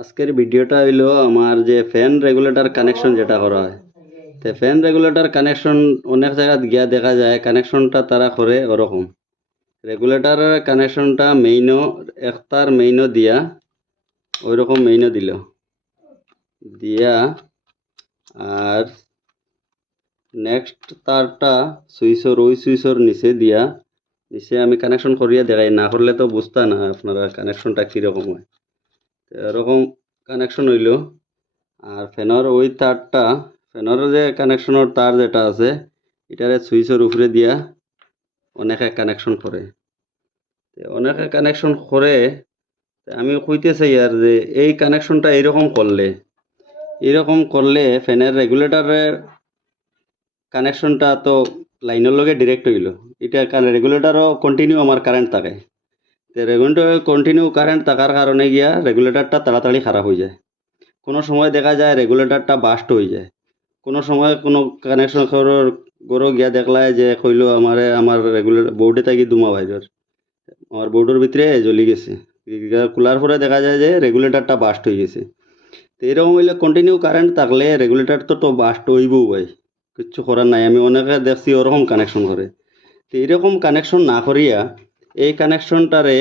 আজকের ভিডিওটা হইলো আমার যে ফ্যান রেগুলেটর কানেকশন যেটা করা হয়। তো ফ্যান রেগুলেটর কানেকশন অনেক জায়গায় গিয়া দেখা যায় কানেকশনটা তারা করে ওরকম। রেগুলেটরের কানেকশনটা মেইনও একটার মেইনও দিয়া ওই রকম মেইনও দিল দিয়া আর নেক্সট তারটা সুইচর ওই সুইচর নিচে দিয়া নিচে আমি কানেকশন করিয়া দেখাই, না করলে তো বুঝতা না আপনারা কানেকশনটা কীরকম হয়। তো এরকম কানেকশন হইল। আর ফ্যানের ওই তারটা ফ্যানের যে কানেকশনের তার যেটা আছে এটারে সুইচের উপরে দিয়া অনেকে কানেকশন করে। অনেকে কানেকশন করে আমি কইতে চাই আর যে এই কানেকশনটা এরকম করলে ফ্যানের রেগুলেটরের কানেকশনটা তো লাইনের লগে ডিরেক্ট হইল। এটা রেগুলেটরও কন্টিনিউ আমার কারেন্ট থাকে। রেগুলেটর কন্টিনিউ কারেন্ট থাকার কারণে গিয়া রেগুলেটরটা তাড়াতাড়ি খারাপ হয়ে যায়। কোনো সময় দেখা যায় রেগুলেটরটা বাস্ট হয়ে যায়। কোনো সময় কোনো কানেকশন করার গরো গিয়া দেখলায় যে কইল আমার রেগুলেটর বোর্ডে থাকি দুমা বাইরের আমার বোর্ডের ভিতরে জ্বলি গেছে। খোলার পরে দেখা যায় যে রেগুলেটরটা বাস্ট হয়ে গেছে। তো এরকম হইলে কন্টিনিউ কারেন্ট থাকলে রেগুলেটর তো বাস্ট হইবও ভাই, কিচ্ছু করার নাই। আমি অনেকে দেখছি ওরকম কানেকশন করে। তো এরকম কানেকশন না করিয়া এই কানেকশনটারে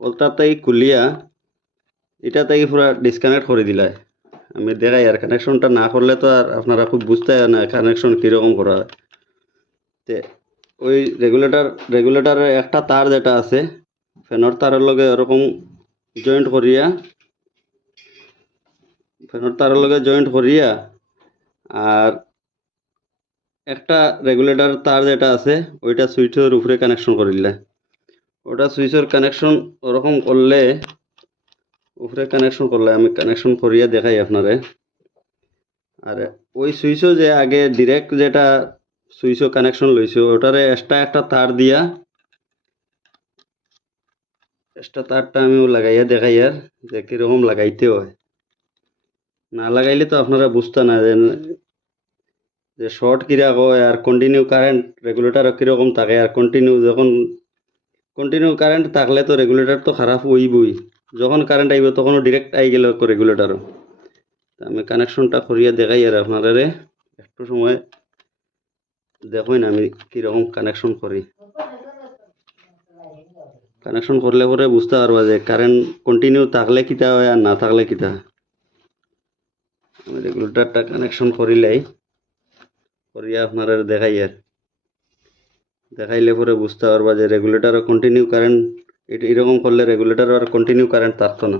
ওটাতেই খুলিয়া এটাতেই পুরা ডিসকানেক্ট করে দিলায়। আমি দেখাই আর কানেকশনটা না করলে তো আর আপনারা খুব বুঝতে না কানেকশন কীরকম করা হয়। তে ওই রেগুলেটরের একটা তার যেটা আছে ফ্যানের তারের লগে ওরকম জয়েন্ট করিয়া আর একটা রেগুলেটর তার যেটা আছে ওইটা সুইচের উপরে কানেকশন করে দিলে ওটা সুইচের কানেকশন ওরকম করলে উপরে কানেকশন করলে আমি কানেকশন করিয়া দেখাই আপনারে। আর ওই সুইচও যে আগে ডিরেক্ট যেটা সুইচও কানেকশন লইছে ওটারে এক্সট্রা একটা তার দিয়া এক্সট্রা তারটা আমি লাগাইয়া দেখাই আর যে কীরকম লাগাইতে হয়। না লাগাইলে তো আপনারা বুঝতে না যে শর্ট কিরকম হয় আর কন্টিনিউ কারেন্ট রেগুলেটর কীরকম থাকে। আর কন্টিনিউ কারেন্ট থাকলে তো রেগুলেটর তো খারাপ হইবই। যখন কারেন্ট আইব তখনও ডিরেক্ট আই গেল রেগুলেটরও। আমি কানেকশনটা করিয়া দেখাই আর আপনারা একটু সময় দেখুন আমি কীরকম কানেকশন করি। কানেকশন করলে পরে বুঝতে পারবা যে কারেন্ট কন্টিনিউ থাকলে কিতা হয় আর না থাকলে কিতা। আমি রেগুলেটরটা কানেকশন করিয়া আপনারা দেখাইলে পরে বুঝতে পারবা যে রেগুলেটরও কন্টিনিউ কারেন্ট এরকম করলে রেগুলেটর আর কন্টিনিউ কারেন্ট থাকতো না।